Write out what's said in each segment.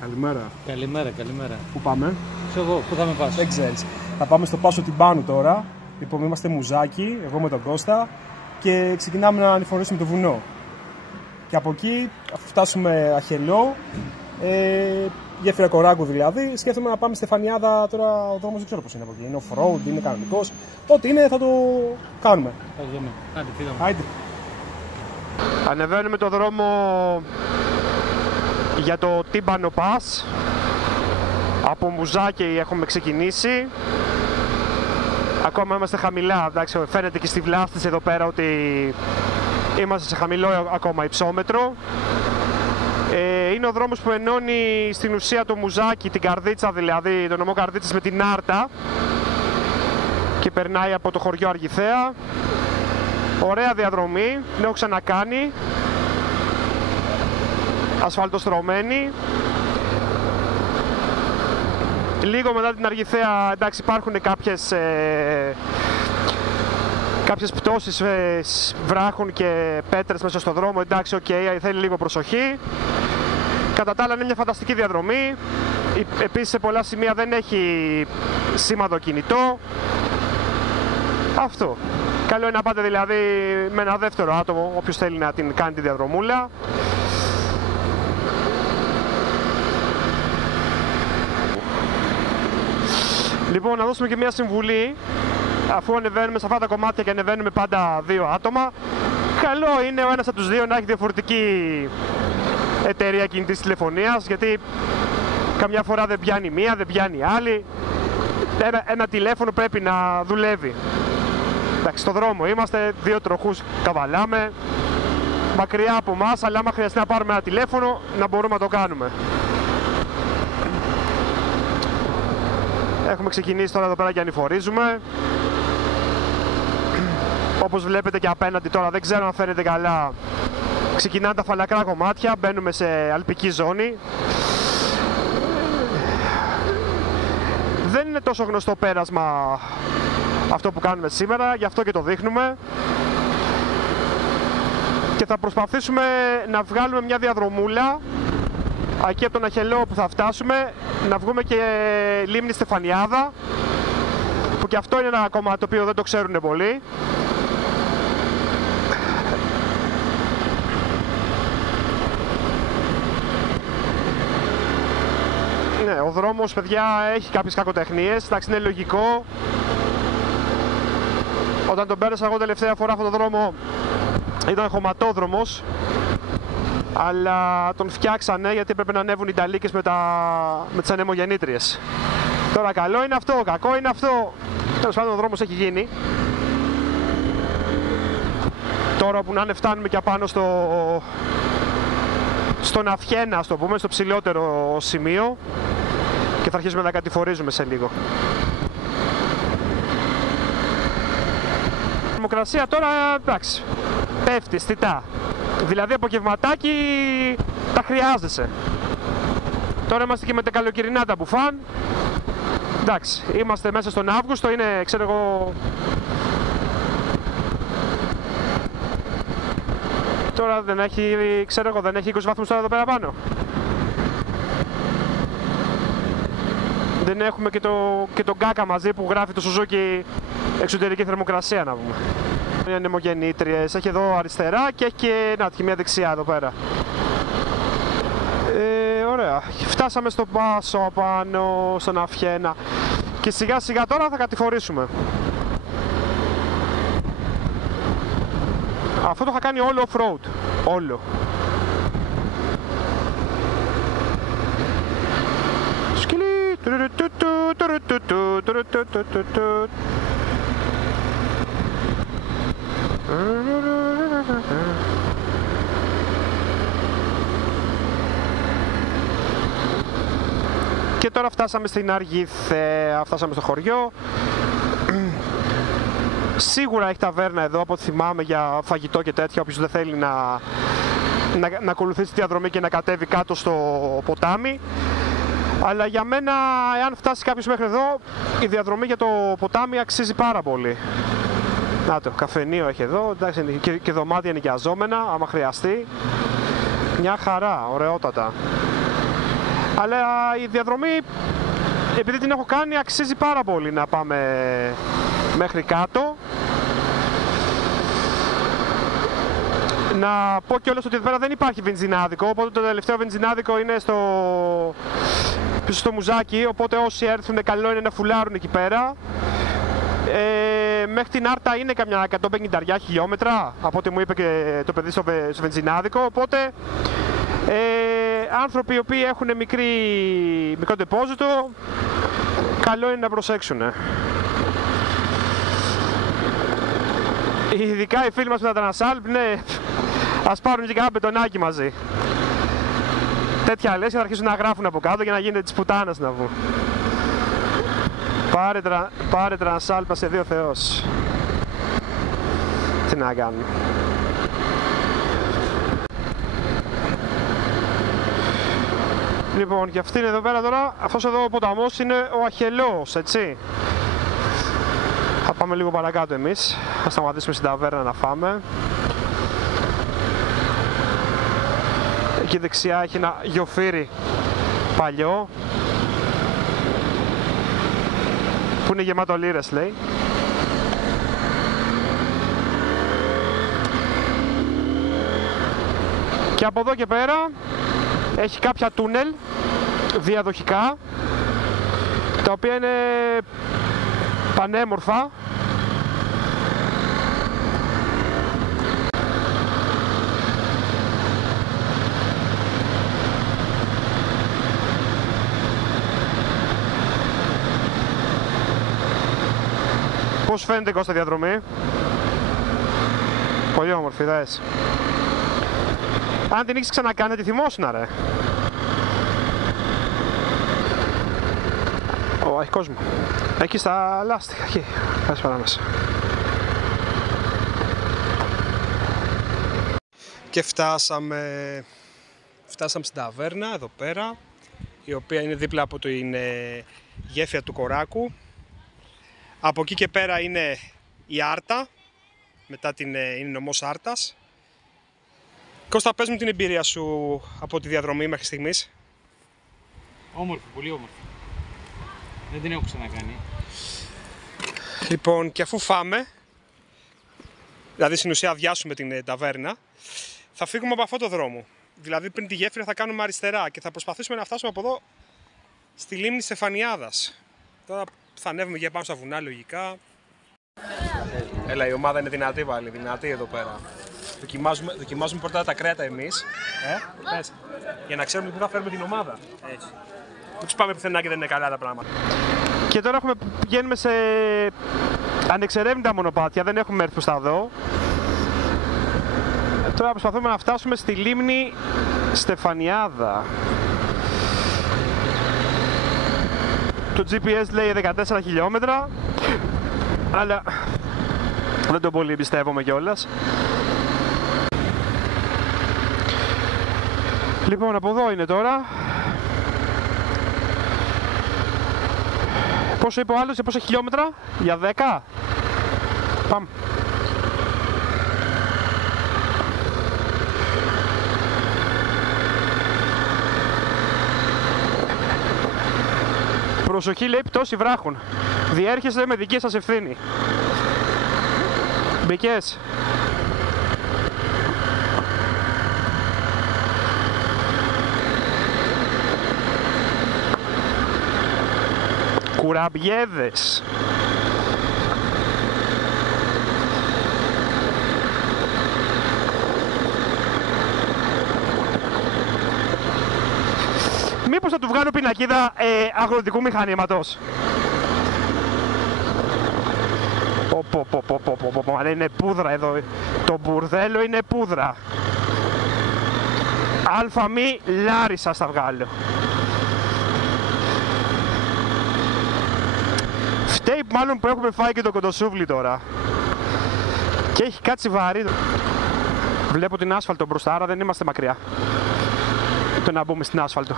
Καλημέρα. Καλημέρα, καλημέρα. Πού πάμε? Ξέρω εγώ, πού θα με πας? Δεν ξέρεις. Θα πάμε στο Πάσο Τιμπάνου τώρα. Λοιπόν, είμαστε Μουζάκι, εγώ με τον Κώστα και ξεκινάμε να ανηφορήσουμε το βουνό. Και από εκεί, αφού φτάσουμε Αχελό, γέφυρα Κοράκου δηλαδή, σκέφτομαι να πάμε Στεφανιάδα. Τώρα ο δρόμος δεν ξέρω πώς είναι από εκεί. Είναι off-road, είναι κανονικός. Ό,τι είναι θα το κάνουμε. Θα το δούμε. Άντε, φύγαμε. Άιντε. Ανεβαίνουμε το δρόμο για το Τίμπανο Pass. Από Μουζάκι έχουμε ξεκινήσει. Ακόμα είμαστε χαμηλά, εντάξει, φαίνεται και στη βλάστηση εδώ πέρα ότι είμαστε σε χαμηλό ακόμα υψόμετρο. Είναι ο δρόμος που ενώνει στην ουσία το Μουζάκι, την Καρδίτσα δηλαδή, τον νομό Καρδίτσας με την Άρτα και περνάει από το χωριό Αργιθέα. Ωραία διαδρομή, την έχω ξανακάνει, ασφαλτοστρωμένη. Λίγο μετά την Αργιθέα, εντάξει, υπάρχουν κάποιες πτώσεις βράχων και πέτρες μέσα στο δρόμο, εντάξει, θέλει λίγο προσοχή. Κατά τα άλλα είναι μια φανταστική διαδρομή. Επίσης σε πολλά σημεία δεν έχει σήματο κινητό. Αυτό. Καλό είναι να πάτε δηλαδή με ένα δεύτερο άτομο, όποιος θέλει να την κάνει τη διαδρομούλα. Λοιπόν, να δώσουμε και μια συμβουλή, αφού ανεβαίνουμε σε αυτά τα κομμάτια και ανεβαίνουμε πάντα δύο άτομα. Καλό είναι ο ένας από τους δύο να έχει διαφορετική εταιρεία κινητής τηλεφωνίας, γιατί καμιά φορά δεν πιάνει μία, δεν πιάνει άλλη. Ένα τηλέφωνο πρέπει να δουλεύει. Εντάξει, στο δρόμο είμαστε, δύο τροχούς καβαλάμε, μακριά από εμάς, αλλά άμα χρειαστεί να πάρουμε ένα τηλέφωνο, να μπορούμε να το κάνουμε. Έχουμε ξεκινήσει τώρα εδώ πέρα και ανηφορίζουμε. Όπως βλέπετε και απέναντι τώρα, δεν ξέρω αν φαίνεται καλά, ξεκινάνε τα φαλακρά κομμάτια, μπαίνουμε σε αλπική ζώνη. Δεν είναι τόσο γνωστό πέρασμα αυτό που κάνουμε σήμερα, γι' αυτό και το δείχνουμε. Και θα προσπαθήσουμε να βγάλουμε μια διαδρομούλα εκεί από τον Αχελό που θα φτάσουμε, να βγούμε και λίμνη Στεφανιάδα, που και αυτό είναι ένα κομμάτι το οποίο δεν το ξέρουν πολύ. Ναι, ο δρόμος, παιδιά, έχει κάποιες κακοτεχνίες, εντάξει, είναι λογικό. Όταν τον πέρασα εγώ τελευταία φορά αυτόν τον δρόμο ήταν χωματόδρομος, αλλά τον φτιάξανε γιατί έπρεπε να ανέβουν οι νταλίκες με τις ανεμογεννήτριες. Τώρα καλό είναι αυτό, κακό είναι αυτό. Τέλος πάντων ο δρόμος έχει γίνει. Τώρα που να είναι φτάνουμε και απάνω στον Αφιένα, ας το πούμε, στο ψηλότερο σημείο, και θα αρχίσουμε να κατηφορίζουμε σε λίγο. Η θερμοκρασία τώρα, εντάξει, πέφτει στιτά. Δηλαδή απογευματάκι τα χρειάζεσαι. Τώρα είμαστε και με τα καλοκαιρινά τα μπουφάν. Εντάξει, είμαστε μέσα στον Αύγουστο, είναι, ξέρω εγώ... Τώρα δεν έχει, ξέρω εγώ, δεν έχει 20 βαθμούς τώρα εδώ πέρα πάνω. Δεν έχουμε και τον Κάκα μαζί που γράφει το Suzuki εξωτερική θερμοκρασία, να πούμε. Είναι ανεμογεννήτριες, έχει εδώ αριστερά και έχει και μια δεξιά εδώ πέρα. Ωραία, φτάσαμε στο Πάσο πάνω, στον Αφιένα και σιγά σιγά τώρα θα κατηφορήσουμε. Αυτό το είχα κάνει όλο off-road, όλο. Σκυλί. Και τώρα φτάσαμε στην Αργιθέα, φτάσαμε στο χωριό. Σίγουρα έχει ταβέρνα εδώ, από ό,τι θυμάμαι, για φαγητό και τέτοια, όποιος δεν θέλει να ακολουθήσει τη διαδρομή και να κατέβει κάτω στο ποτάμι. Αλλά για μένα, εάν φτάσει κάποιος μέχρι εδώ, η διαδρομή για το ποτάμι αξίζει πάρα πολύ. Να το, καφενείο έχει εδώ, εντάξει, και δωμάτια νοικιαζόμενα, άμα χρειαστεί. Μια χαρά, ωραιότατα. Αλλά η διαδρομή, επειδή την έχω κάνει, αξίζει πάρα πολύ να πάμε μέχρι κάτω. Να πω κιόλας ότι εδώ πέρα δεν υπάρχει βενζινάδικο, οπότε το τελευταίο βενζινάδικο είναι πίσω στο Μουζάκι, οπότε όσοι έρθουν καλό είναι να φουλάρουν εκεί πέρα. Μέχρι την Άρτα είναι καμιά 150 χιλιόμετρα, από ό,τι μου είπε και το παιδί στο βενζινάδικο, οπότε άνθρωποι οι οποίοι έχουν μικρό ντεπόζιτο, καλό είναι να προσέξουν. Ειδικά οι φίλοι μας με τα Τρανσάλπ, ναι, ας πάρουν και κάνα μπετονάκι μαζί. Τέτοια λες και θα αρχίσουν να γράφουν από κάτω για να γίνεται της πουτάνας να βγουν. Πάρε Τρανσάλπα σε δύο θεός. Τι να κάνουμε. Λοιπόν, και αυτή είναι εδώ πέρα τώρα, αυτός εδώ ο ποταμός είναι ο Αχελός, έτσι. Θα πάμε λίγο παρακάτω εμείς, θα σταματήσουμε στην ταβέρνα να φάμε. Εκεί δεξιά έχει ένα γιοφύρι παλιό που είναι γεμάτο λίρες, λέει. Και από εδώ και πέρα έχει κάποια τούνελ διαδοχικά, τα οποία είναι πανέμορφα. Πώς φαίνεται, Κώστα, διαδρομή? Πολύ όμορφη, δες. Αν την έχεις ξανακάνει, τη θυμόσουνα, ρε. Έχει κόσμο. Εκεί στα λάστιχα, εκεί. Κάτσε παρά μέσα. Και φτάσαμε στην ταβέρνα, εδώ πέρα, η οποία είναι δίπλα από την γέφυρα του Κοράκου. Από εκεί και πέρα είναι η Άρτα, μετά είναι νομός Άρτας. Κώστα, πες μου την εμπειρία σου από τη διαδρομή μέχρι στιγμής. Όμορφη, πολύ όμορφη. Δεν την έχω ξανακάνει. Λοιπόν, και αφού φάμε, δηλαδή στην ουσία αδειάσουμε την ταβέρνα, θα φύγουμε από αυτό το δρόμο. Δηλαδή πριν τη γέφυρα θα κάνουμε αριστερά και θα προσπαθήσουμε να φτάσουμε από εδώ στη λίμνη Στεφανιάδας. Τώρα θα ανέβουμε και πάνω στα βουνά, λογικά. Έλα, η ομάδα είναι δυνατή πάλι, δυνατή εδώ πέρα. Δοκιμάζουμε πρώτα τα κρέατα εμείς, για να ξέρουμε πού θα φέρουμε την ομάδα. Έτσι. Μην τους πάμε πουθενά και δεν είναι καλά τα πράγματα. Και τώρα πηγαίνουμε σε ανεξερεύνητα μονοπάτια, δεν έχουμε έρθει προς τα εδώ. Τώρα προσπαθούμε να φτάσουμε στη λίμνη Στεφανιάδα. Το GPS λέει 14 χιλιόμετρα, αλλά δεν το πολύ πιστεύουμε κιόλας. Λοιπόν, από εδώ είναι τώρα. Πόσο είπε ο άλλος, για πόσα χιλιόμετρα? Για 10? Πάμε. Προσοχή, λέει, πτώση βράχων. Διέρχεστε με δική σας ευθύνη. Μπήκες. Κουραμπιέδες. Μήπως θα του βγάλω πινακίδα αγροτικού μηχανήματος? Αλλά είναι πούδρα εδώ. Το μπουρδέλο είναι πούδρα. Αλφα-μη Λάρισα θα βγάλω. Φταίει μάλλον που έχουμε φάει και το κοντοσούβλι τώρα. Και έχει κάτσει βαρύ. Βλέπω την άσφαλτο μπροστά, άρα δεν είμαστε μακριά. Το να μπούμε στην άσφαλτο.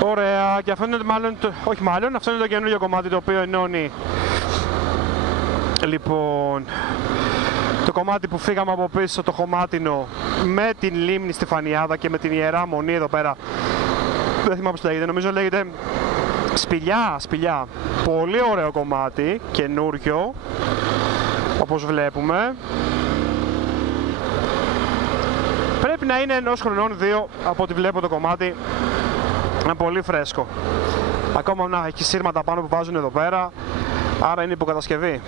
Ωραία, και αυτό είναι μάλλον, όχι μάλλον, αυτό είναι το καινούργιο κομμάτι το οποίο ενώνει. Λοιπόν, το κομμάτι που φύγαμε από πίσω, το Χωμάτινο, με την λίμνη Στεφανιάδα και με την Ιερά Μονή εδώ πέρα δεν θυμάμαι πώς λέγεται, νομίζω λέγεται Σπηλιά. Πολύ ωραίο κομμάτι, καινούριο, όπως βλέπουμε. Πρέπει να είναι 1 χρονών, 2, από ό,τι βλέπω το κομμάτι. Είναι πολύ φρέσκο. Ακόμα να έχει σύρματα πάνω που βάζουν εδώ πέρα, άρα είναι υποκατασκευή.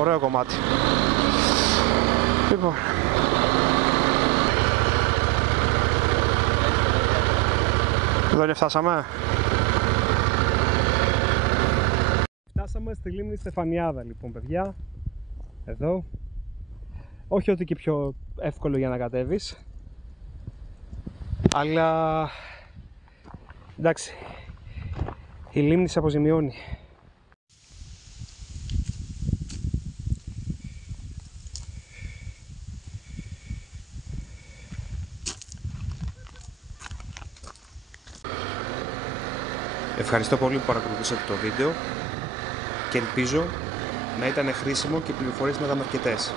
Ωραίο κομμάτι. Λοιπόν, εδώ είναι, φτάσαμε. Φτάσαμε στη λίμνη Στεφανιάδα λοιπόν, παιδιά. Εδώ. Όχι ότι και πιο εύκολο για να κατέβεις, αλλά εντάξει, η λίμνη σε αποζημιώνει. Ευχαριστώ πολύ που παρακολουθήσατε το βίντεο και ελπίζω να ήταν χρήσιμο και οι πληροφορίες να ήταν αρκετές.